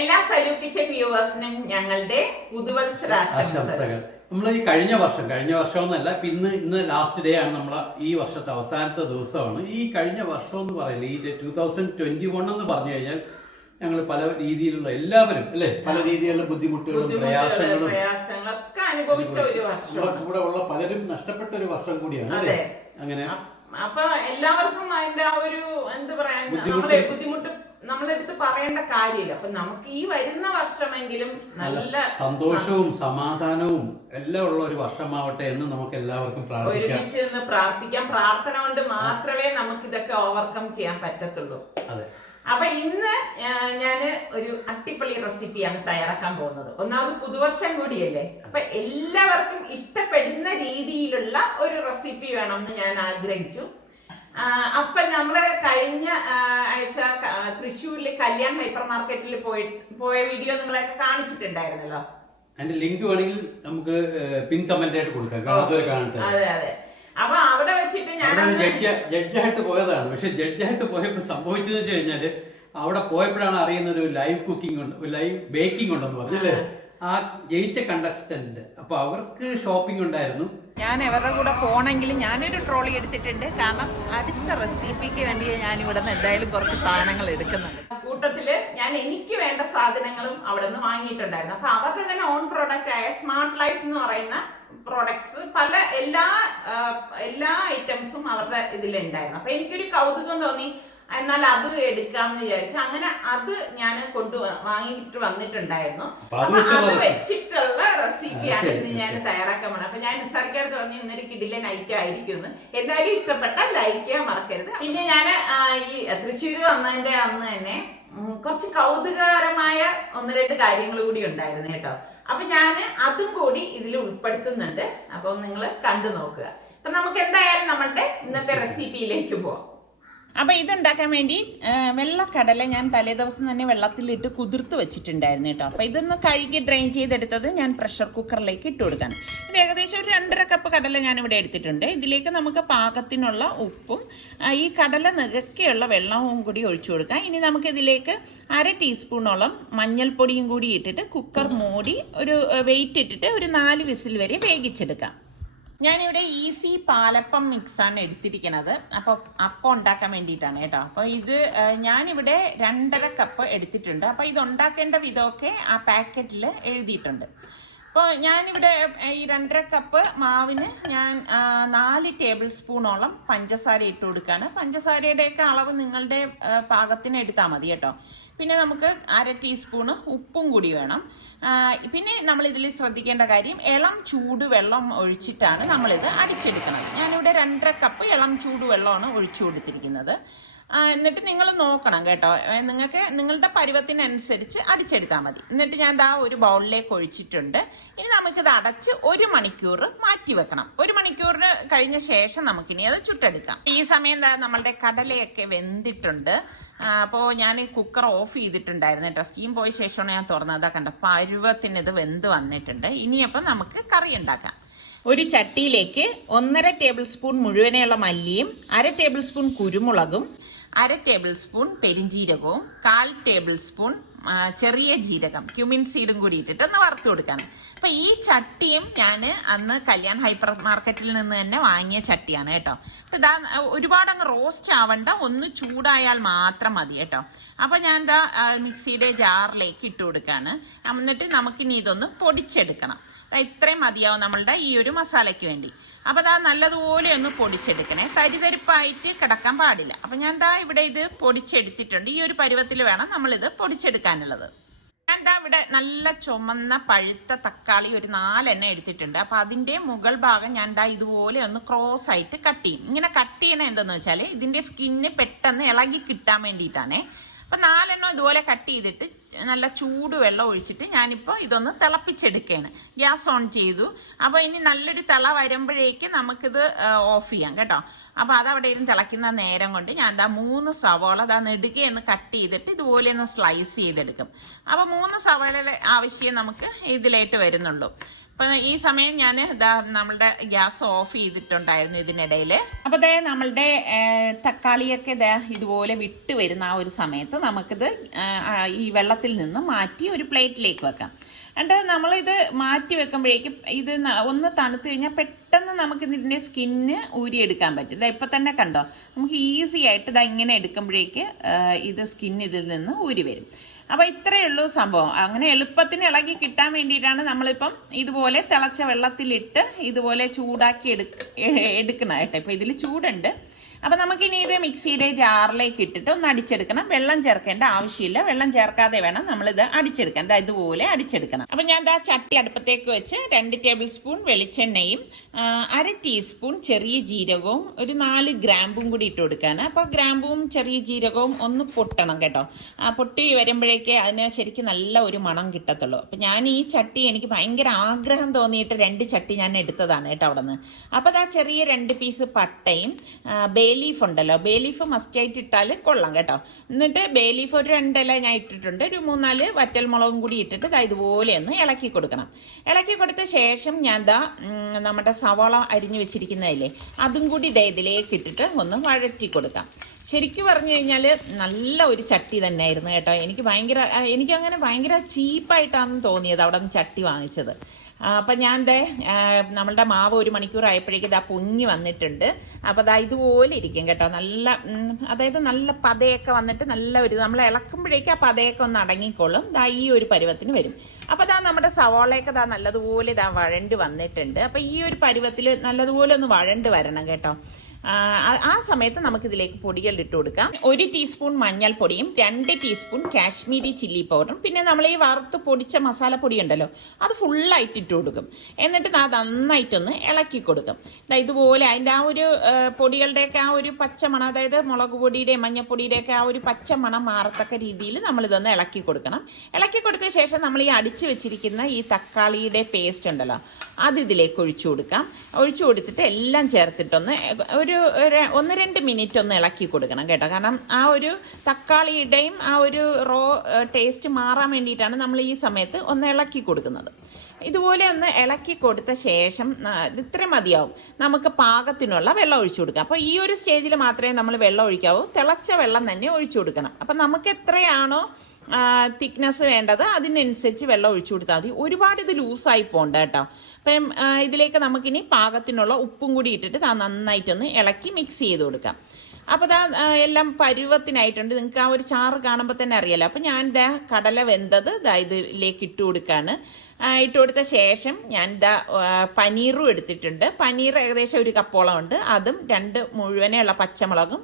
എല്ലാ സലു കിച്ചൻ വ്യൂവേഴ്സിനും ഞങ്ങളുടെ പുതുവത്സരാശംസകൾ. നമ്മൾ ഈ കഴിഞ്ഞ വർഷം എന്നല്ല, ഇന്ന് ലാസ്റ്റ് ഡേ ആണ്. നമ്മളെ ഈ വർഷത്തെ അവസാനത്തെ ദിവസമാണ്. ഈ കഴിഞ്ഞ വർഷം എന്ന് പറയില്ല, ഈ 2021 എന്ന് പറഞ്ഞു കഴിഞ്ഞാൽ ഞങ്ങൾ പല രീതിയിലുള്ള എല്ലാവരും അല്ലെ പല രീതിയിലുള്ള ബുദ്ധിമുട്ടുകളും പ്രയാസങ്ങളും ഒക്കെ അനുഭവിച്ച ഒരു വർഷം, കൂടെ ഉള്ള പലരും നഷ്ടപ്പെട്ട ഒരു വർഷം കൂടിയാണ് അല്ലേ? അങ്ങനെ അപ്പൊ എല്ലാവർക്കും അതിന്റെ ആ ഒരു എന്താ പറയാ, ബുദ്ധിമുട്ട് നമ്മളെടുത്ത് പറയേണ്ട കാര്യമില്ല. അപ്പൊ നമുക്ക് ഈ വരുന്ന വർഷമെങ്കിലും നല്ല സന്തോഷവും സമാധാനവും എല്ലാം ഉള്ള ഒരു വർഷമാവട്ടെ എന്ന് നമുക്ക് എല്ലാവർക്കും ഒരുമിച്ച് നിന്ന് പ്രാർത്ഥിക്കാം. പ്രാർത്ഥന കൊണ്ട് മാത്രമേ നമുക്ക് ഇതൊക്കെ ഓവർകം ചെയ്യാൻ പറ്റത്തുള്ളൂ. അതെ. അപ്പൊ ഇന്ന് ഞാന് ഒരു അട്ടിപ്പൊളി റെസിപ്പിയാണ് തയ്യാറാക്കാൻ പോകുന്നത്. ഒന്നാമത് പുതുവർഷം കൂടിയല്ലേ, അപ്പൊ എല്ലാവർക്കും ഇഷ്ടപ്പെടുന്ന രീതിയിലുള്ള ഒരു റെസിപ്പി വേണമെന്ന് ഞാൻ ആഗ്രഹിച്ചു. അപ്പൊ നമ്മള് കഴിഞ്ഞ ആഴ്ച തൃശ്ശൂരിലെ കല്യാൺ ഹൈപ്പർ മാർക്കറ്റിൽ പോയ വീഡിയോ നിങ്ങളൊക്കെ കാണിച്ചിട്ടുണ്ടായിരുന്നല്ലോ. അതിന്റെ ലിങ്ക് വേണമെങ്കിൽ നമുക്ക് പിൻ കമന്റ് ആയിട്ട് കൊടുക്കാം. അതെ അതെ. അപ്പൊ അവിടെ വെച്ചിട്ട് ഞാൻ ജഡ്ജായിട്ട് പോയതാണ്. പക്ഷെ ജഡ്ജായിട്ട് പോയപ്പോ സംഭവിച്ചെന്ന് വെച്ച് കഴിഞ്ഞാല് അവിടെ പോയപ്പോഴാണ് അറിയുന്ന ഒരു ലൈവ് കുക്കിംഗ് ഉണ്ട്, ലൈവ് ബേക്കിംഗ് ഉണ്ടെന്ന് പറഞ്ഞല്ലേ ആ ജയിച്ച കണ്ടസ്റ്റന്റ്. അപ്പൊ അവർക്ക് ഷോപ്പിംഗ് ഉണ്ടായിരുന്നു. ഞാൻ അവരുടെ കൂടെ പോണെങ്കിലും ഞാനൊരു ട്രോളി എടുത്തിട്ടുണ്ട്. കാരണം അടുത്ത റെസിപ്പിക്ക് വേണ്ടി ഞാൻ ഇവിടെ നിന്ന് എന്തായാലും കുറച്ച് സാധനങ്ങൾ എടുക്കുന്നുണ്ട്. കൂട്ടത്തില് ഞാൻ എനിക്ക് വേണ്ട സാധനങ്ങളും അവിടെ നിന്ന് വാങ്ങിയിട്ടുണ്ടായിരുന്നു. അപ്പൊ അവരുടെ തന്നെ ഓൺ പ്രോഡക്റ്റ് ആയ സ്മാർട്ട് ലൈഫ് എന്ന് പറയുന്ന പ്രോഡക്ട്സ് പല എല്ലാ ഐറ്റംസും അവരുടെ ഇതിലുണ്ടായിരുന്നു. അപ്പൊ എനിക്കൊരു കൗതുകം തോന്നി, എന്നാൽ അത് എടുക്കാന്ന് വിചാരിച്ചു. അങ്ങനെ അത് ഞാൻ വാങ്ങിയിട്ട് വന്നിട്ടുണ്ടായിരുന്നു. അപ്പൊ അത് വെച്ചിട്ടുള്ള റെസിപ്പിയാണ് ഇന്ന് ഞാൻ തയ്യാറാക്കാൻ പോണത്. അപ്പൊ ഞാൻ നിസ്സാരിക്കാട് തോന്നി ഇന്നൊരു കിടിലൻ ഐറ്റം ആയിരിക്കും. എന്തായാലും ഇഷ്ടപ്പെട്ട ലൈക്ക് ചെയ്യാൻ മറക്കരുത്. പിന്നെ ഞാൻ ഈ തൃശ്ശൂര് വന്നതിന്റെ അന്ന് തന്നെ കുറച്ച് കൗതുകകരമായ 1-2 കാര്യങ്ങൾ കൂടി ഉണ്ടായിരുന്നു കേട്ടോ. അപ്പൊ ഞാൻ അതും കൂടി ഇതിൽ ഉൾപ്പെടുത്തുന്നുണ്ട്. അപ്പൊ നിങ്ങൾ കണ്ടു നോക്കുക. അപ്പൊ നമുക്ക് എന്തായാലും നമ്മളുടെ ഇന്നത്തെ റെസിപ്പിയിലേക്ക് പോവാം. അപ്പൊ ഇതുണ്ടാക്കാൻ വേണ്ടി വെള്ളക്കടല ഞാൻ തലേദിവസം തന്നെ വെള്ളത്തിലിട്ട് കുതിർത്ത് വെച്ചിട്ടുണ്ടായിരുന്നു കേട്ടോ. അപ്പൊ ഇതൊന്ന് കഴുകി ഡ്രെയിൻ ചെയ്തെടുത്തത് ഞാൻ പ്രഷർ കുക്കറിലേക്ക് ഇട്ട് കൊടുക്കാൻ. ഇത് ഏകദേശം ഒരു 2.5 കപ്പ് കടല ഞാൻ ഇവിടെ എടുത്തിട്ടുണ്ട്. ഇതിലേക്ക് നമുക്ക് പാകത്തിനുള്ള ഉപ്പും ഈ കടല നികക്കെയുള്ള വെള്ളവും കൂടി ഒഴിച്ചു കൊടുക്കാം. ഇനി നമുക്ക് ഇതിലേക്ക് 1/2 ടീസ്പൂണോളം മഞ്ഞൾപ്പൊടിയും കൂടി ഇട്ടിട്ട് കുക്കർ മൂടി ഒരു വെയിറ്റ് ഇട്ടിട്ട് ഒരു 4 വിസിൽ വരെ വേവിച്ചെടുക്കാം. ഞാനിവിടെ ഈസി പാലപ്പം മിക്സാണ് എടുത്തിരിക്കുന്നത്. അപ്പം ഉണ്ടാക്കാൻ വേണ്ടിയിട്ടാണ് കേട്ടോ. അപ്പോൾ ഇത് ഞാനിവിടെ 2.5 കപ്പ് എടുത്തിട്ടുണ്ട്. അപ്പോൾ ഇത് ഉണ്ടാക്കേണ്ട വിധമൊക്കെ ആ പാക്കറ്റിൽ എഴുതിയിട്ടുണ്ട്. അപ്പോൾ ഞാനിവിടെ ഈ 2.5 കപ്പ് മാവിന് ഞാൻ 4 ടേബിൾ സ്പൂണോളം പഞ്ചസാര ഇട്ട് കൊടുക്കുകയാണ്. പഞ്ചസാരയുടെയൊക്കെ അളവ് നിങ്ങളുടെ പാകത്തിന് എടുത്താൽ മതി കേട്ടോ. പിന്നെ നമുക്ക് 1/2 ടീസ്പൂണ് ഉപ്പും കൂടി വേണം. പിന്നെ നമ്മളിതിൽ ശ്രദ്ധിക്കേണ്ട കാര്യം, ഇളം ചൂടുവെള്ളം ഒഴിച്ചിട്ടാണ് നമ്മളിത് അടിച്ചെടുക്കുന്നത്. ഞാനിവിടെ 2.5 കപ്പ് ഇളം ചൂടുവെള്ളമാണ് ഒഴിച്ചു കൊടുത്തിരിക്കുന്നത്. എന്നിട്ട് നിങ്ങൾ നോക്കണം കേട്ടോ, നിങ്ങൾക്ക് നിങ്ങളുടെ പരുവത്തിനനുസരിച്ച് അടിച്ചെടുത്താൽ മതി. എന്നിട്ട് ഞാൻ ഒരു ബൗളിലേക്ക് ഒഴിച്ചിട്ടുണ്ട്. ഇനി നമുക്കിത് അടച്ച് 1 മണിക്കൂർ മാറ്റി വെക്കണം. 1 മണിക്കൂറിന് കഴിഞ്ഞ ശേഷം നമുക്കിനി അത് ചുട്ടെടുക്കാം. ഈ സമയം നമ്മളുടെ കടലയൊക്കെ വെന്തിട്ടുണ്ട്. അപ്പോൾ ഞാൻ കുക്കർ ഓഫ് ചെയ്തിട്ടുണ്ടായിരുന്നു കേട്ടോ. സ്റ്റീം പോയ ശേഷമാണ് ഞാൻ തുറന്നത്. കണ്ട പരുവത്തിന് ഇത് വെന്ത് വന്നിട്ടുണ്ട്. ഇനിയപ്പം നമുക്ക് കറി ഉണ്ടാക്കാം. ഒരു ചട്ടിയിലേക്ക് 1.5 ടേബിൾ സ്പൂൺ മുഴുവനെയുള്ള മല്ലിയും 1/2 ടേബിൾ സ്പൂൺ കുരുമുളകും 1/2 ടേബിൾ സ്പൂൺ പെരിഞ്ജീരകവും 1/4 ടേബിൾ സ്പൂൺ ചെറിയ ജീരകം ക്യുമിൻ സീഡും കൂടി ഇട്ടിട്ട് ഒന്ന് വറുത്ത് കൊടുക്കണം. അപ്പൊ ഈ ചട്ടിയും ഞാൻ അന്ന് കല്യാൺ ഹൈപ്പർ മാർക്കറ്റിൽ നിന്ന് തന്നെ വാങ്ങിയ ചട്ടിയാണ് കേട്ടോ. അപ്പൊ ഇതാ ഒരുപാട് അങ്ങ് റോസ്റ്റ് ആവണ്ട, ഒന്ന് ചൂടായാൽ മാത്രം മതി കേട്ടോ. അപ്പൊ ഞാൻ മിക്സിയുടെ ജാറിലേക്ക് ഇട്ട് കൊടുക്കാണ്. എന്നിട്ട് നമുക്കിനി ഇതൊന്ന് പൊടിച്ചെടുക്കണം. ഇത്രയും മതിയാവും നമ്മളുടെ ഈ ഒരു മസാലയ്ക്ക് വേണ്ടി. അപ്പൊ നല്ലതുപോലെ ഒന്ന് പൊടിച്ചെടുക്കണേ, തരിതരിപ്പായിട്ട് കിടക്കാൻ പാടില്ല. അപ്പൊ ഞാൻ ഇവിടെ ഇത് പൊടിച്ചെടുത്തിട്ടുണ്ട്. ഈ ഒരു പരുവത്തിൽ വേണം നമ്മളിത് പൊടിച്ചെടുക്കാനുള്ളത്. ഞാൻ ഇവിടെ നല്ല ചുമന്ന പഴുത്ത തക്കാളി ഒരു 4 എണ്ണം എടുത്തിട്ടുണ്ട്. അപ്പൊ അതിന്റെ മുകൾ ഭാഗം ഞാൻ ഇതുപോലെ ഒന്ന് ക്രോസ് ആയിട്ട് കട്ട് ചെയ്യും. ഇങ്ങനെ കട്ട് ചെയ്യണത് എന്താന്ന് വെച്ചാൽ ഇതിന്റെ സ്കിന്ന് പെട്ടെന്ന് ഇളകി കിട്ടാൻ വേണ്ടിയിട്ടാണേ. അപ്പൊ 4 എണ്ണം ഇതുപോലെ കട്ട് ചെയ്തിട്ട് നല്ല ചൂടുവെള്ളം ഒഴിച്ചിട്ട് ഞാനിപ്പോൾ ഇതൊന്ന് തിളപ്പിച്ചെടുക്കുകയാണ്. ഗ്യാസ് ഓൺ ചെയ്തു. അപ്പോൾ ഇനി നല്ലൊരു തിള വരുമ്പോഴേക്ക് നമുക്കിത് ഓഫ് ചെയ്യാം കേട്ടോ. അപ്പോൾ അതവിടെ ഇരുന്ന് തിളയ്ക്കുന്ന നേരം കൊണ്ട് ഞാൻ 3 സവാള നെടുകയെന്ന് കട്ട് ചെയ്തിട്ട് ഇതുപോലെ ഒന്ന് സ്ലൈസ് ചെയ്തെടുക്കും. അപ്പോൾ 3 സവാളയുടെ ആവശ്യം നമുക്ക് ഇതിലായിട്ട് വരുന്നുള്ളൂ. അപ്പൊ ഈ സമയം ഞാൻ നമ്മളുടെ ഗ്യാസ് ഓഫ് ചെയ്തിട്ടുണ്ടായിരുന്നു ഇതിനിടയിൽ. അപ്പൊ നമ്മളുടെ തക്കാളിയൊക്കെ ഇതുപോലെ വിട്ട് വരുന്ന ആ ഒരു സമയത്ത് നമുക്കിത് ഈ വെള്ളത്തിൽ നിന്ന് മാറ്റി ഒരു പ്ലേറ്റിലേക്ക് വെക്കാം. എന്നിട്ട് നമ്മളിത് മാറ്റി വെക്കുമ്പോഴേക്കും ഇത് ഒന്ന് തണുത്ത് കഴിഞ്ഞാൽ പെട്ടെന്ന് നമുക്ക് ഇതിൻ്റെ സ്കിന്ന് ഊരിയെടുക്കാൻ പറ്റും. ഇതാ ഇപ്പം തന്നെ കണ്ടോ, നമുക്ക് ഈസി ആയിട്ട് ഇതാ ഇങ്ങനെ എടുക്കുമ്പോഴേക്ക് ഇത് സ്കിൻ ഇതിൽ നിന്ന് ഊരി വരും. അപ്പോൾ ഇത്രയേ ഉള്ളൂ സംഭവം. അങ്ങനെ എളുപ്പത്തിന് ഇളകി കിട്ടാൻ വേണ്ടിയിട്ടാണ് നമ്മളിപ്പം ഇതുപോലെ തിളച്ച വെള്ളത്തിലിട്ട് ഇതുപോലെ ചൂടാക്കി എടുക്കണം കേട്ടോ. ഇപ്പം ഇതിൽ ചൂടുണ്ട്. അപ്പം നമുക്കിനി ഇത് മിക്സിയുടെ ജാറിലേക്ക് ഇട്ടിട്ട് ഒന്ന് അടിച്ചെടുക്കണം. വെള്ളം ചേർക്കേണ്ട ആവശ്യമില്ല, വെള്ളം ചേർക്കാതെ വേണം നമ്മളിത് അടിച്ചെടുക്കാൻ. ഇതുപോലെ അടിച്ചെടുക്കണം. അപ്പം ഞാൻ ചട്ടി അടുപ്പത്തേക്ക് വെച്ച് 2 ടേബിൾ സ്പൂൺ വെളിച്ചെണ്ണയും 1/2 ടീസ്പൂൺ ചെറിയ ജീരകവും 4 ഗ്രാമ്പും കൂടി ഇട്ട് കൊടുക്കുകയാണ്. അപ്പോൾ ഗ്രാമ്പും ചെറിയ ജീരകവും ഒന്ന് പൊട്ടണം കേട്ടോ. പൊട്ടി വരുമ്പോഴേക്കേ അതിന് ശരിക്കും നല്ല ഒരു മണം കിട്ടത്തുള്ളൂ. അപ്പം ഞാൻ ഈ ചട്ടി എനിക്ക് ഭയങ്കര ആഗ്രഹം തോന്നിയിട്ട് 2 ചട്ടി ഞാൻ എടുത്തതാണ് കേട്ടോ അവിടെ നിന്ന്. അപ്പോൾ ചെറിയ 2 പീസ് പട്ടയും ബേ ലീഫ് ഉണ്ടല്ലോ, ബേ ലീഫ് മസ്റ്റായിട്ട് ഇട്ടാൽ കൊള്ളാം കേട്ടോ. എന്നിട്ട് ബേ ലീഫ് ഒരു 2 ഇല ഞാൻ ഇട്ടിട്ടുണ്ട്. ഒരു 3-4 വറ്റൽമുളകും കൂടി ഇട്ടിട്ട് ഇതുപോലെ ഒന്ന് ഇളക്കി കൊടുക്കണം. ഇളക്കി കൊടുത്ത ശേഷം ഞാൻ നമ്മുടെ സവാള അരിഞ്ഞു വെച്ചിരിക്കുന്നതില്ലേ അതും കൂടി ഇതിലേക്ക് ഇട്ടിട്ട് ഒന്ന് വഴറ്റി കൊടുക്കാം. ശരിക്കും പറഞ്ഞു കഴിഞ്ഞാൽ നല്ല ഒരു ചട്ടി തന്നെയായിരുന്നു കേട്ടോ. എനിക്കങ്ങനെ ഭയങ്കര ചീപ്പായിട്ടാണെന്ന് തോന്നിയത് അവിടെ നിന്ന് ചട്ടി വാങ്ങിച്ചത്. അപ്പം ഞാൻ നമ്മളുടെ മാവ് 1 മണിക്കൂർ ആയപ്പോഴേക്കും പൊങ്ങി വന്നിട്ടുണ്ട്. അപ്പം ഇതുപോലെ ഇരിക്കും കേട്ടോ. നല്ല പതയൊക്കെ വന്നിട്ട് നല്ല ഒരു നമ്മൾ ഇളക്കുമ്പോഴേക്കും ആ പതയൊക്കെ ഒന്ന് അടങ്ങിക്കോളും. ഈ ഒരു പരുവത്തിന് വരും. അപ്പം നമ്മുടെ സവാളയൊക്കെ നല്ലതുപോലെ വഴണ്ട് വന്നിട്ടുണ്ട്. അപ്പം ഈ ഒരു പരുവത്തിൽ നല്ലതുപോലെ ഒന്ന് വഴണ്ട് വരണം കേട്ടോ. ആ സമയത്ത് നമുക്കിതിലേക്ക് പൊടികൾ ഇട്ട് കൊടുക്കാം. 1 ടീസ്പൂൺ മഞ്ഞൾപ്പൊടിയും 2 ടീസ്പൂൺ കാശ്മീരി ചില്ലി പൗഡറും പിന്നെ നമ്മൾ ഈ വറുത്ത് പൊടിച്ച മസാലപ്പൊടി ഉണ്ടല്ലോ അത് ഫുള്ളായിട്ട് ഇട്ട് കൊടുക്കും. എന്നിട്ട് നന്നായിട്ടൊന്ന് ഇളക്കി കൊടുക്കും. ഇതുപോലെ അതിൻ്റെ ആ ഒരു പൊടികളുടെയൊക്കെ ആ ഒരു പച്ചമണം, അതായത് മുളക് പൊടിയുടെയും മഞ്ഞൾപ്പൊടിയുടെയൊക്കെ ആ ഒരു പച്ചമണം മാറത്തക്ക രീതിയിൽ നമ്മളിതൊന്ന് ഇളക്കി കൊടുക്കണം. ഇളക്കി കൊടുത്ത ശേഷം നമ്മൾ ഈ അടിച്ചു വെച്ചിരിക്കുന്ന ഈ തക്കാളിയുടെ പേസ്റ്റ് ഉണ്ടല്ലോ അത് ഇതിലേക്ക് ഒഴിച്ചു കൊടുക്കാം. ഒഴിച്ചു കൊടുത്തിട്ട് എല്ലാം ചേർത്തിട്ടൊന്ന് ഒരു 1-2 മിനിറ്റ് ഒന്ന് ഇളക്കി കൊടുക്കണം കേട്ടോ. കാരണം ആ ഒരു തക്കാളിയുടെയും ആ ഒരു റോ ടേസ്റ്റ് മാറാൻ വേണ്ടിയിട്ടാണ് നമ്മൾ ഈ സമയത്ത് ഒന്ന് ഇളക്കി കൊടുക്കുന്നത്. ഇതുപോലെ ഒന്ന് ഇളക്കി കൊടുത്ത ശേഷം ഇത്ര മതിയാവും. നമുക്ക് പാകത്തിനുള്ള വെള്ളം ഒഴിച്ചു കൊടുക്കാം. അപ്പോൾ ഈ ഒരു സ്റ്റേജിൽ മാത്രമേ നമ്മൾ വെള്ളം ഒഴിക്കാവൂ. തിളച്ച വെള്ളം തന്നെ ഒഴിച്ചു കൊടുക്കണം. അപ്പം നമുക്ക് എത്രയാണോ തിക്നെസ് വേണ്ടത് അതിനനുസരിച്ച് വെള്ളം ഒഴിച്ചു കൊടുത്താൽ മതി. ഒരുപാട് ഇത് ലൂസായി പോകണ്ട കേട്ടോ. അപ്പം ഇതിലേക്ക് നമുക്കിനി പാകത്തിനുള്ള ഉപ്പും കൂടി ഇട്ടിട്ട് നന്നായിട്ടൊന്ന് ഇളക്കി മിക്സ് ചെയ്ത് കൊടുക്കാം. അപ്പോൾ എല്ലാം പരുവത്തിനായിട്ടുണ്ട്. നിങ്ങൾക്ക് ആ ഒരു ചാറ് കാണുമ്പോൾ തന്നെ അറിയാലോ. അപ്പം ഞാൻ കടല വെന്തത് ഇതിലേക്ക് ഇട്ട് കൊടുക്കുകയാണ്. ഇട്ട് കൊടുത്ത ശേഷം ഞാൻ പനീറും എടുത്തിട്ടുണ്ട്. പനീർ ഏകദേശം 1 കപ്പോളം ഉണ്ട്. അതും 2 മുഴുവനുള്ള പച്ചമുളകും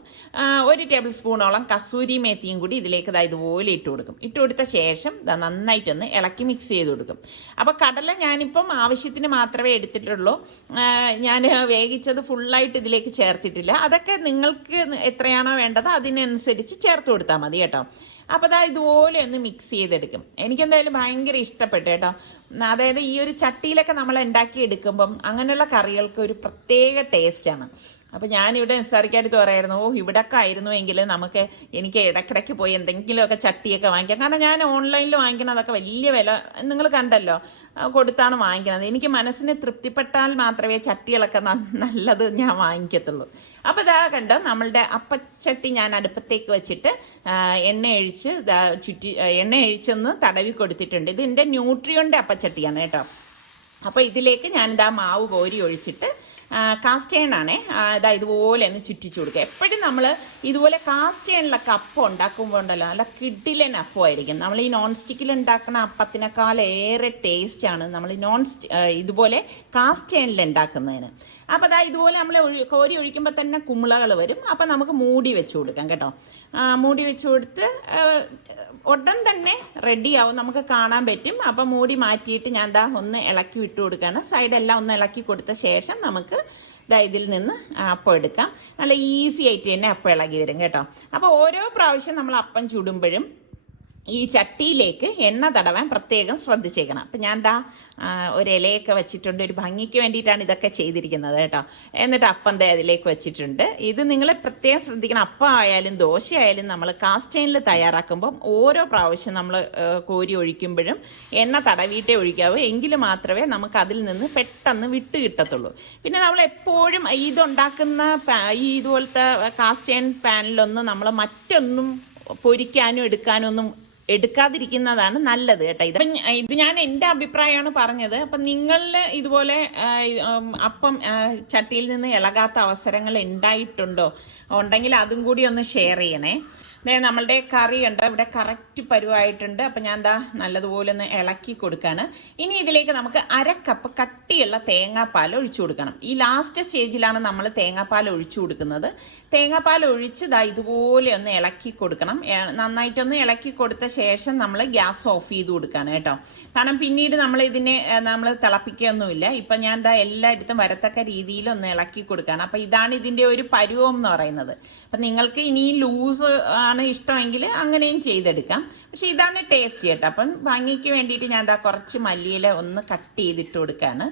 1 ടേബിൾ സ്പൂണോളം കസൂരി മേത്തിയും കൂടി ഇതിലേക്ക് ഇതുപോലെ ഇട്ട് കൊടുക്കും. ഇട്ട് കൊടുത്ത ശേഷം നന്നായിട്ടൊന്ന് ഇളക്കി മിക്സ് ചെയ്ത് കൊടുക്കും. അപ്പോൾ കടല ഞാനിപ്പം ആവശ്യത്തിന് മാത്രമേ എടുത്തിട്ടുള്ളൂ. ഞാൻ വേവിച്ചത് ഫുള്ളായിട്ട് ഇതിലേക്ക് ചേർത്തിട്ടില്ല. അതൊക്കെ നിങ്ങൾക്ക് എത്രയാണോ വേണ്ടത് അതിനനുസരിച്ച് ചേർത്ത് കൊടുത്താൽ മതി കേട്ടോ. അപ്പോൾ ഇതുപോലെ ഒന്ന് മിക്സ് ചെയ്തെടുക്കും. എനിക്കെന്തായാലും ഭയങ്കര ഇഷ്ടപ്പെട്ടു കേട്ടോ. അതായത് ഈ ഒരു ചട്ടിയിലൊക്കെ നമ്മൾ ഉണ്ടാക്കി എടുക്കുമ്പം അങ്ങനെയുള്ള കറികൾക്ക് ഒരു പ്രത്യേക ടേസ്റ്റാണ്. അപ്പം ഞാനിവിടെ നിസ്സാരിക്കായിട്ട് പറയായിരുന്നു, ഇവിടൊക്കെ ആയിരുന്നു എങ്കിൽ എനിക്ക് ഇടയ്ക്കിടയ്ക്ക് പോയി എന്തെങ്കിലുമൊക്കെ ചട്ടിയൊക്കെ വാങ്ങിക്കാം. കാരണം ഞാൻ ഓൺലൈനിൽ വാങ്ങിക്കണതൊക്കെ വലിയ വില നിങ്ങൾ കണ്ടല്ലോ കൊടുത്താണ് വാങ്ങിക്കണത്. എനിക്ക് മനസ്സിന് തൃപ്തിപ്പെട്ടാൽ മാത്രമേ ചട്ടികളൊക്കെ നല്ലത് ഞാൻ വാങ്ങിക്കത്തുള്ളൂ. അപ്പോൾ കണ്ടോ നമ്മളുടെ അപ്പച്ചട്ടി ഞാൻ അടുപ്പത്തേക്ക് വെച്ചിട്ട് എണ്ണ ഒഴിച്ചൊന്ന് തടവി കൊടുത്തിട്ടുണ്ട്. ഇത് എൻ്റെ ന്യൂട്രിയോൻ്റെ അപ്പച്ചട്ടിയാണ് കേട്ടോ. അപ്പോൾ ഇതിലേക്ക് ഞാനിതാ മാവ് കോരി ഒഴിച്ചിട്ട് കാസ്റ്റ് അയണാണേ ഇതുപോലെ ഒന്ന് ചുറ്റിച്ചു കൊടുക്കുക. എപ്പോഴും നമ്മൾ ഇതുപോലെ കാസ്റ്റ് അയണിലൊക്കെ അപ്പം ഉണ്ടാക്കുമ്പോൾ ഉണ്ടല്ലോ നല്ല കിഡിലൻ അപ്പമായിരിക്കും. നമ്മൾ ഈ നോൺ സ്റ്റിക്കിൽ ഉണ്ടാക്കുന്ന അപ്പത്തിനേക്കാൾ ഏറെ ടേസ്റ്റാണ് നമ്മൾ ഇതുപോലെ കാസ്റ്റ് അയണിൽ ഉണ്ടാക്കുന്നതിന്. അപ്പോൾ ഇതുപോലെ നമ്മൾ കോരി ഒഴിക്കുമ്പോൾ തന്നെ കുമിളകൾ വരും. അപ്പം നമുക്ക് മൂടി വെച്ച് കൊടുക്കാം കേട്ടോ. മൂടി വെച്ച് കൊടുത്ത് ഉടൻ തന്നെ റെഡിയാവും, നമുക്ക് കാണാൻ പറ്റും. അപ്പം മൂടി മാറ്റിയിട്ട് ഞാൻ ഒന്ന് ഇളക്കി വിട്ടു കൊടുക്കുകയാണ്. സൈഡെല്ലാം ഒന്ന് ഇളക്കി കൊടുത്ത ശേഷം നമുക്ക് ഇതിൽ നിന്ന് അപ്പം എടുക്കാം. നല്ല ഈസി ആയിട്ട് തന്നെ അപ്പം ഇളകി വരും കേട്ടോ. അപ്പോൾ ഓരോ പ്രാവശ്യം നമ്മൾ അപ്പം ചുടുമ്പോഴും ഈ ചട്ടിയിലേക്ക് എണ്ണ തടവാൻ പ്രത്യേകം ശ്രദ്ധിച്ചേക്കണം. അപ്പം ഞാൻ ദാ ഒരു ഇലയൊക്കെ വെച്ചിട്ടുണ്ട്. ഒരു ഭംഗിക്ക് വേണ്ടിയിട്ടാണ് ഇതൊക്കെ ചെയ്തിരിക്കുന്നത് കേട്ടോ. എന്നിട്ട് അപ്പം ദേ അതിലേക്ക് വെച്ചിട്ടുണ്ട്. ഇത് നിങ്ങൾ പ്രത്യേകം ശ്രദ്ധിക്കണം. അപ്പം ആയാലും ദോശ ആയാലും നമ്മൾ കാസ്റ്റൈനിൽ തയ്യാറാക്കുമ്പം ഓരോ പ്രാവശ്യം നമ്മൾ കോരി ഒഴിക്കുമ്പോഴും എണ്ണ തടവിയിട്ടേ ഒഴിക്കാവൂ. എങ്കിൽ മാത്രമേ നമുക്ക് അതിൽ നിന്ന് പെട്ടെന്ന് വിട്ട് കിട്ടത്തുള്ളൂ. പിന്നെ നമ്മൾ എപ്പോഴും ഇതുണ്ടാക്കുന്ന ഇതുപോലത്തെ കാസ്റ്റൈൻ പാനിലൊന്നും നമ്മൾ മറ്റൊന്നും പൊരിക്കാനും എടുക്കാനും എടുക്കാതിരിക്കുന്നതാണ് നല്ലത് കേട്ടോ. ഇത് ഞാൻ എൻ്റെ അഭിപ്രായമാണ് പറഞ്ഞത്. അപ്പം നിങ്ങളിൽ ഇതുപോലെ അപ്പം ചട്ടിയിൽ നിന്ന് ഇളകാത്ത അവസരങ്ങൾ ഉണ്ടായിട്ടുണ്ടോ? ഉണ്ടെങ്കിൽ അതും കൂടി ഒന്ന് ഷെയർ ചെയ്യണേ. നമ്മളുടെ കറി ഉണ്ട് ഇവിടെ കറക്റ്റ് പരുവായിട്ടുണ്ട്. അപ്പം ഞാൻ എന്താ നല്ലതുപോലെ ഒന്ന് ഇളക്കി കൊടുക്കാണ്. ഇനി ഇതിലേക്ക് നമുക്ക് 1/2 കപ്പ് കട്ടിയുള്ള തേങ്ങാപ്പാൽ ഒഴിച്ചു കൊടുക്കണം. ഈ ലാസ്റ്റ് സ്റ്റേജിലാണ് നമ്മൾ തേങ്ങാപ്പാൽ ഒഴിച്ചു കൊടുക്കുന്നത്. തേങ്ങാപ്പാൽ ഒഴിച്ച് ഇതുപോലെ ഒന്ന് ഇളക്കി കൊടുക്കണം. നന്നായിട്ടൊന്ന് ഇളക്കി കൊടുത്ത ശേഷം നമ്മൾ ഗ്യാസ് ഓഫ് ചെയ്ത് കൊടുക്കുകയാണ് കേട്ടോ. കാരണം പിന്നീട് നമ്മൾ തിളപ്പിക്കുകയൊന്നുമില്ല. ഇപ്പം ഞാൻ എല്ലായിടത്തും വരത്തക്ക രീതിയിൽ ഒന്ന് ഇളക്കി കൊടുക്കുകയാണ്. അപ്പം ഇതാണ് ഇതിൻ്റെ ഒരു പരുവം എന്ന് പറയുന്നത്. അപ്പം നിങ്ങൾക്ക് ഇനി ലൂസ് ആണ് ഇഷ്ടമെങ്കിൽ അങ്ങനെയും ചെയ്തെടുക്കാം. പക്ഷെ ഇതാണ് ടേസ്റ്റ് കേട്ടോ. അപ്പം ഭംഗിക്ക് വേണ്ടിയിട്ട് ഞാൻ കുറച്ച് മല്ലിയില ഒന്ന് കട്ട് ചെയ്തിട്ട് കൊടുക്കുകയാണ്.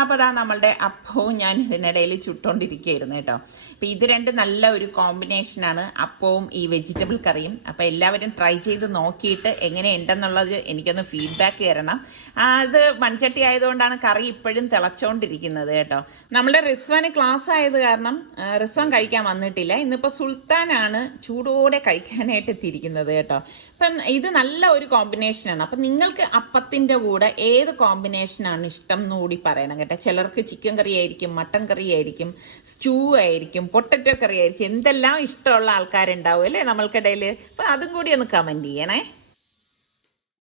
അപ്പോൾ നമ്മളുടെ അപ്പവും ഞാൻ ഇതിനിടയിൽ ചുട്ടോണ്ടിരിക്കുകയായിരുന്നു കേട്ടോ. അപ്പം ഇത് രണ്ട് നല്ല ഒരു കോമ്പിനേഷനാണ്, അപ്പവും ഈ വെജിറ്റബിൾ കറിയും. അപ്പം എല്ലാവരും ട്രൈ ചെയ്ത് നോക്കിയിട്ട് എങ്ങനെയുണ്ടെന്നുള്ളത് എനിക്കൊന്ന് ഫീഡ്ബാക്ക് തരണം. അത് മൺചട്ടി ആയതുകൊണ്ടാണ് കറി ഇപ്പോഴും തിളച്ചോണ്ടിരിക്കുന്നത് കേട്ടോ. നമ്മുടെ റിസ്വാന് ക്ലാസ് ആയത് കാരണം റിസ്വാൻ കഴിക്കാൻ വന്നിട്ടില്ല. ഇന്നിപ്പോൾ സുൽത്താനാണ് ചൂടോടെ കഴിക്കാനായിട്ട് എത്തിയിരിക്കുന്നത് കേട്ടോ. അപ്പം ഇത് നല്ല ഒരു കോമ്പിനേഷനാണ്. അപ്പം നിങ്ങൾക്ക് അപ്പത്തിൻ്റെ കൂടെ ഏത് കോമ്പിനേഷനാണ് ഇഷ്ടം എന്ന് കൂടി പറയണം കേട്ടോ. ചിലർക്ക് ചിക്കൻ കറി ആയിരിക്കും, മട്ടൻ കറി ആയിരിക്കും, സ്റ്റൂ ആയിരിക്കും, പൊട്ടറ്റോ കറി ആയിരിക്കും, എന്തെല്ലാം ഇഷ്ടമുള്ള ആൾക്കാരുണ്ടാവും അല്ലേ നമ്മൾക്കിടയിൽ. അപ്പം അതും കൂടി ഒന്ന് കമൻറ്റ് ചെയ്യണേ.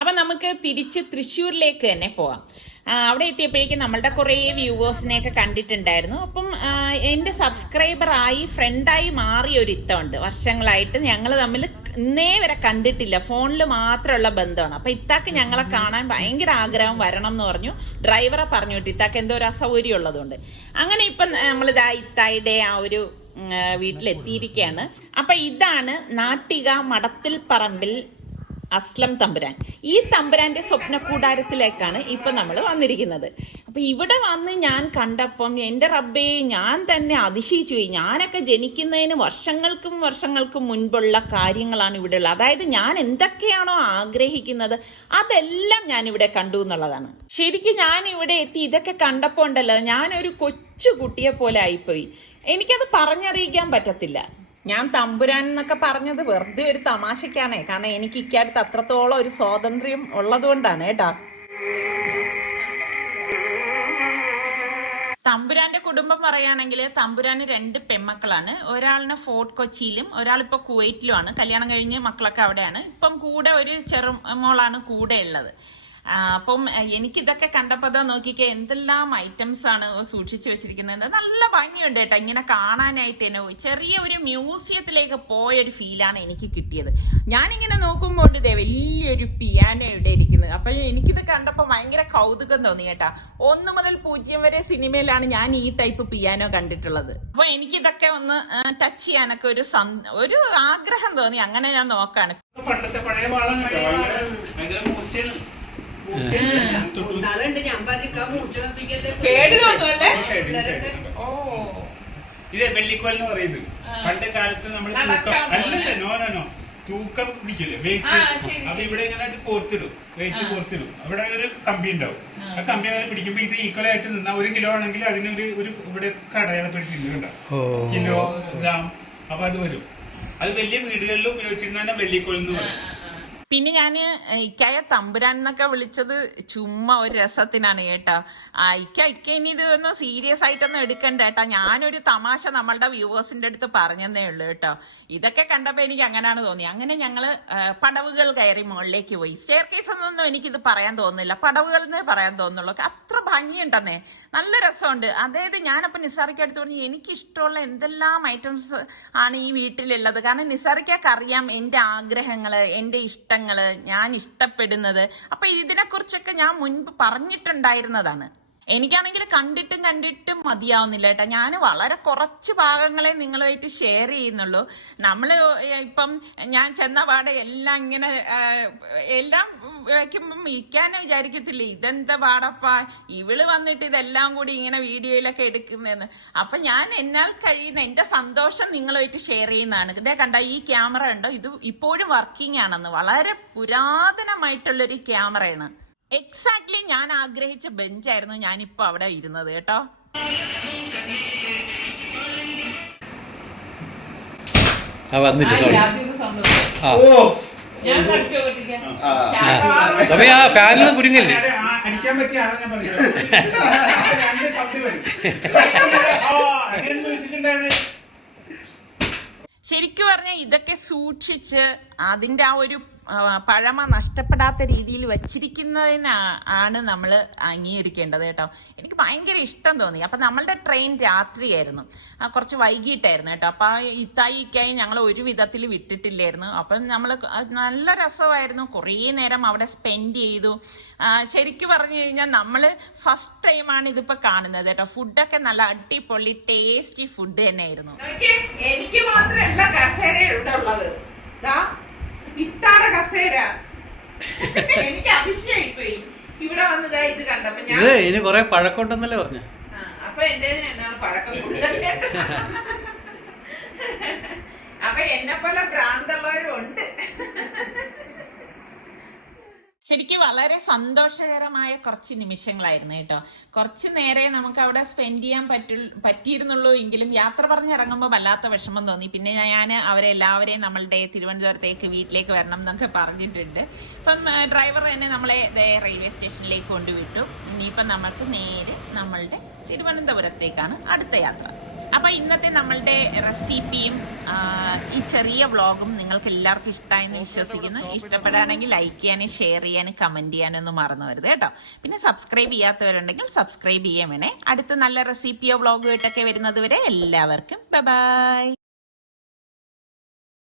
അപ്പം നമുക്ക് തിരിച്ച് തൃശ്ശൂരിലേക്ക് തന്നെ പോവാം. അവിടെ എത്തിയപ്പോഴേക്കും നമ്മളുടെ കുറേ വ്യൂവേഴ്സിനെയൊക്കെ കണ്ടിട്ടുണ്ടായിരുന്നു. അപ്പം എൻ്റെ സബ്സ്ക്രൈബറായി ഫ്രണ്ടായി മാറിയ ഒരു ഇത്തമുണ്ട്. വർഷങ്ങളായിട്ട് ഞങ്ങൾ തമ്മിൽ ഇന്നേ വരെ കണ്ടിട്ടില്ല, ഫോണിൽ മാത്രമുള്ള ബന്ധമാണ്. അപ്പം ഇത്താക്ക് ഞങ്ങളെ കാണാൻ ഭയങ്കര ആഗ്രഹം, വരണം എന്ന് പറഞ്ഞു. ഡ്രൈവറെ പറഞ്ഞു വിട്ടു, ഇത്താക്ക് എന്തോ ഒരു അസൗകര്യം ഉള്ളതുകൊണ്ട്. അങ്ങനെ ഇപ്പം നമ്മളിതാ ഇത്തായുടെ ആ ഒരു വീട്ടിലെത്തിയിരിക്കുകയാണ്. അപ്പം ഇതാണ് നാട്ടിക മടത്തിൽ പറമ്പിൽ അസ്ലം തമ്പുരാൻ. ഈ തമ്പുരാന്റെ സ്വപ്ന കൂടാരത്തിലേക്കാണ് ഇപ്പൊ നമ്മൾ വന്നിരിക്കുന്നത്. അപ്പൊ ഇവിടെ വന്ന് ഞാൻ കണ്ടപ്പം എൻ്റെ റബ്ബേ, ഞാൻ തന്നെ അതിശയിച്ചു പോയി. ഞാനൊക്കെ ജനിക്കുന്നതിന് വർഷങ്ങൾക്കും മുൻപുള്ള കാര്യങ്ങളാണ് ഇവിടെ ഉള്ളത്. അതായത് ഞാൻ എന്തൊക്കെയാണോ ആഗ്രഹിക്കുന്നത് അതെല്ലാം ഞാൻ ഇവിടെ കണ്ടു എന്നുള്ളതാണ്. ശരിക്കും ഞാൻ ഇവിടെ എത്തി ഇതൊക്കെ കണ്ടപ്പോ ഉണ്ടല്ലോ, ഞാനൊരു കൊച്ചു കുട്ടിയെ പോലെ ആയിപ്പോയി. എനിക്കത് പറഞ്ഞറിയിക്കാൻ പറ്റത്തില്ല. ഞാൻ തമ്പുരാൻ എന്നൊക്കെ പറഞ്ഞത് വെറുതെ ഒരു തമാശക്കാണേ. കാരണം എനിക്ക് ഇക്കാലത്ത് അത്രത്തോളം ഒരു സ്വാതന്ത്ര്യം ഉള്ളതുകൊണ്ടാണ് കേട്ടോ. തമ്പുരാന്റെ കുടുംബം പറയുകയാണെങ്കിൽ തമ്പുരാന് 2 പെൺമക്കളാണ്. ഒരാളിന് ഫോർട്ട് കൊച്ചിയിലും ഒരാളിപ്പോൾ കുവൈറ്റിലുമാണ്. കല്യാണം കഴിഞ്ഞ് മക്കളൊക്കെ അവിടെയാണ്. ഇപ്പം കൂടെ ഒരു ചെറുമോളാണ് കൂടെ ഉള്ളത്. അപ്പം എനിക്കിതൊക്കെ കണ്ടപ്പോൾ നോക്കിക്കേ എന്തെല്ലാം ഐറ്റംസ് ആണ് സൂക്ഷിച്ചു വെച്ചിരിക്കുന്നത്. നല്ല ഭംഗിയുണ്ട് കേട്ടോ ഇങ്ങനെ കാണാനായിട്ട്. തന്നെ ചെറിയ ഒരു മ്യൂസിയത്തിലേക്ക് പോയൊരു ഫീലാണ് എനിക്ക് കിട്ടിയത്. ഞാനിങ്ങനെ നോക്കുമ്പോൾ വലിയൊരു പിയാനോ ഇവിടെ ഇരിക്കുന്നത്. അപ്പം എനിക്കിത് കണ്ടപ്പോൾ ഭയങ്കര കൗതുകം തോന്നി കേട്ടോ. 1 മുതൽ 0 വരെ സിനിമയിലാണ് ഞാൻ ഈ ടൈപ്പ് പിയാനോ കണ്ടിട്ടുള്ളത്. അപ്പോൾ എനിക്കിതൊക്കെ ഒന്ന് ടച്ച് ചെയ്യാനൊക്കെ ഒരു ആഗ്രഹം തോന്നി. അങ്ങനെ ഞാൻ നോക്കാണ്. പണ്ടത്തെ പഴയ ഇത് വെള്ളിക്കോൽ എന്ന് പറയുന്നത്. പണ്ട് കാലത്ത് നമ്മൾ തൂക്കം പിടിക്കില്ലേ, വെയിറ്റ്. അപ്പൊ ഇവിടെ ഇങ്ങനെ അത് കോർത്തിടും, വെയിറ്റ് കോർത്തിടും. അവിടെ ഒരു കമ്പി ഉണ്ടാവും. ആ കമ്പി അങ്ങനെ പിടിക്കുമ്പോ ഇത് ഈക്വൽ ആയിട്ട് നിന്നാ 1 കിലോ ആണെങ്കിൽ അതിനൊരു ഇവിടെ കടയാളപ്പെടുത്തിണ്ടാവും, കിലോ ഗ്രാം. അപ്പൊ അത് വരും. അത് വലിയ വീടുകളിൽ ഉപയോഗിച്ചിരുന്ന വെള്ളിക്കോൽ എന്ന് പറയും. പിന്നെ ഞാൻ ഇക്കായ തമ്പുരാൻ എന്നൊക്കെ വിളിച്ചത് ചുമ്മാ ഒരു രസത്തിനാണ് കേട്ടോ. ഇക്ക ഇനി ഇതൊന്നും സീരിയസ് ആയിട്ടൊന്നും എടുക്കണ്ട കേട്ടോ. ഞാനൊരു തമാശ നമ്മളുടെ വ്യൂവേഴ്സിന്റെ അടുത്ത് പറഞ്ഞതേ ഉള്ളൂ കേട്ടോ. ഇതൊക്കെ കണ്ടപ്പോൾ എനിക്ക് അങ്ങനെയാണ് തോന്നി. അങ്ങനെ ഞങ്ങൾ പടവുകൾ കയറി മുകളിലേക്ക് പോയി. സ്റ്റെയർ കേസ് എന്നൊന്നും എനിക്കിത് പറയാൻ തോന്നുന്നില്ല, പടവുകൾ എന്നേ പറയാൻ തോന്നുള്ളൂ. അത്ര ഭംഗിയുണ്ടെന്നേ, നല്ല രസമുണ്ട്. അതായത് ഞാനപ്പോൾ നിസാറിക്ക് അടുത്ത് പറഞ്ഞു എനിക്കിഷ്ടമുള്ള എന്തെല്ലാം ഐറ്റംസ് ആണ് ഈ വീട്ടിലുള്ളത്. കാരണം നിസാറിക്കൊക്കെ അറിയാം എൻ്റെ ആഗ്രഹങ്ങൾ, എൻ്റെ ഇഷ്ടങ്ങൾ, ഞാൻ ഇഷ്ടപ്പെടുന്നത്. അപ്പൊ ഇതിനെക്കുറിച്ചൊക്കെ ഞാൻ മുൻപ് പറഞ്ഞിട്ടുണ്ടായിരുന്നതാണ്. എനിക്കാണെങ്കിൽ കണ്ടിട്ടും മതിയാവുന്നില്ല കേട്ടോ. ഞാൻ വളരെ കുറച്ച് ഭാഗങ്ങളെ നിങ്ങളുമായിട്ട് ഷെയർ ചെയ്യുന്നുള്ളൂ. നമ്മൾ ഇപ്പം ഞാൻ ചെന്ന പാടെ എല്ലാം ഇങ്ങനെ എല്ലാം വയ്ക്കുമ്പം ഇരിക്കാനേ വിചാരിക്കത്തില്ല, ഇതെന്താ പാടപ്പാ ഇവള് വന്നിട്ട് ഇതെല്ലാം കൂടി ഇങ്ങനെ വീഡിയോയിലൊക്കെ എടുക്കുന്നതെന്ന്. അപ്പം ഞാൻ എന്നാൽ കഴിയുന്ന എൻ്റെ സന്തോഷം നിങ്ങളുമായിട്ട് ഷെയർ ചെയ്യുന്നതാണ്. ഇതേ കണ്ട ഈ ക്യാമറ ഉണ്ടോ, ഇത് ഇപ്പോഴും വർക്കിംഗ് ആണെന്ന്. വളരെ പുരാതനമായിട്ടുള്ളൊരു ക്യാമറയാണ്. എക്സാക്ട്ലി ഞാൻ ആഗ്രഹിച്ച ബെഞ്ചായിരുന്നു ഞാനിപ്പോ അവിടെ ഇരുന്നത് കേട്ടോ. അടിക്കാൻ പറ്റിയ ആളെ ഞാൻ പറഞ്ഞു. ശരിക്കും പറഞ്ഞാൽ ഇതൊക്കെ സൂക്ഷിച്ച് അതിൻ്റെ ആ ഒരു പഴമ നഷ്ടപ്പെടാത്ത രീതിയിൽ വച്ചിരിക്കുന്നതിനാണ് നമ്മൾ അംഗീകരിക്കേണ്ടത് കേട്ടോ. എനിക്ക് ഭയങ്കര ഇഷ്ടം തോന്നി. അപ്പം നമ്മളുടെ ട്രെയിൻ രാത്രിയായിരുന്നു, കുറച്ച് വൈകിട്ടായിരുന്നു കേട്ടോ. അപ്പം ഇത്തായിക്കായി ഞങ്ങൾ ഒരു വിധത്തിൽ വിട്ടിട്ടില്ലായിരുന്നു. അപ്പം നമ്മൾ നല്ല രസമായിരുന്നു, കുറേ നേരം അവിടെ സ്പെൻഡ് ചെയ്തു. ശരിക്കും പറഞ്ഞു കഴിഞ്ഞാൽ നമ്മൾ ഫസ്റ്റ് ടൈമാണ് ഇതിപ്പോൾ കാണുന്നത് കേട്ടോ. ഫുഡൊക്കെ നല്ല അടിപൊളി ടേസ്റ്റി ഫുഡ് തന്നെയായിരുന്നു. എനിക്ക് മാത്രമല്ല കസേര ഇവിടെ ഉള്ളത്, ഇത്താടെ കസേര. എനിക്ക് അതിശയായിപ്പോയി ഇവിടെ വന്നതാ ഇത് കണ്ടപ്പോ. ഞാൻ ഇനി കൊറേ പഴക്കമുണ്ടെന്നല്ലേ പറഞ്ഞു. അപ്പൊ എന്റെ പഴക്കം കൂടുതൽ. അപ്പൊ എന്നെ പോലെ ഭ്രാന്തുള്ളവരും ഉണ്ട്. ശരിക്കും വളരെ സന്തോഷകരമായ കുറച്ച് നിമിഷങ്ങളായിരുന്നു കേട്ടോ. കുറച്ച് നേരെ നമുക്ക് അവിടെ സ്പെൻഡ് ചെയ്യാൻ പറ്റിയിരുന്നുള്ളൂ എങ്കിലും യാത്ര പറഞ്ഞിറങ്ങുമ്പോൾ വല്ലാത്ത വിഷമം തോന്നി. പിന്നെ ഞാൻ അവരെല്ലാവരെയും നമ്മളുടെ തിരുവനന്തപുരത്തേക്ക് വീട്ടിലേക്ക് വരണം എന്നൊക്കെ പറഞ്ഞിട്ടുണ്ട്. ഇപ്പം ഡ്രൈവർ തന്നെ നമ്മളെ റെയിൽവേ സ്റ്റേഷനിലേക്ക് കൊണ്ടുവിട്ടു. ഇനിയിപ്പം നമുക്ക് നേരെ നമ്മളുടെ തിരുവനന്തപുരത്തേക്കാണ് അടുത്ത യാത്ര. അപ്പോൾ ഇന്നത്തെ നമ്മളുടെ റെസിപ്പിയും ഈ ചെറിയ വ്ളോഗും നിങ്ങൾക്ക് എല്ലാവർക്കും ഇഷ്ടമായെന്ന് വിശ്വസിക്കുന്നു. ഇഷ്ടപ്പെടുകയാണെങ്കിൽ ലൈക്ക് ചെയ്യാനും ഷെയർ ചെയ്യാനും കമൻറ്റ് ചെയ്യാനൊന്നും മറന്നു വരുത് കേട്ടോ. പിന്നെ സബ്സ്ക്രൈബ് ചെയ്യാത്തവരുണ്ടെങ്കിൽ സബ്സ്ക്രൈബ് ചെയ്യാൻ വേണേ. അടുത്ത നല്ല റെസിപ്പിയോ വ്ളോഗോ ആയിട്ടൊക്കെ വരുന്നത് വരെ എല്ലാവർക്കും ബൈ ബൈ.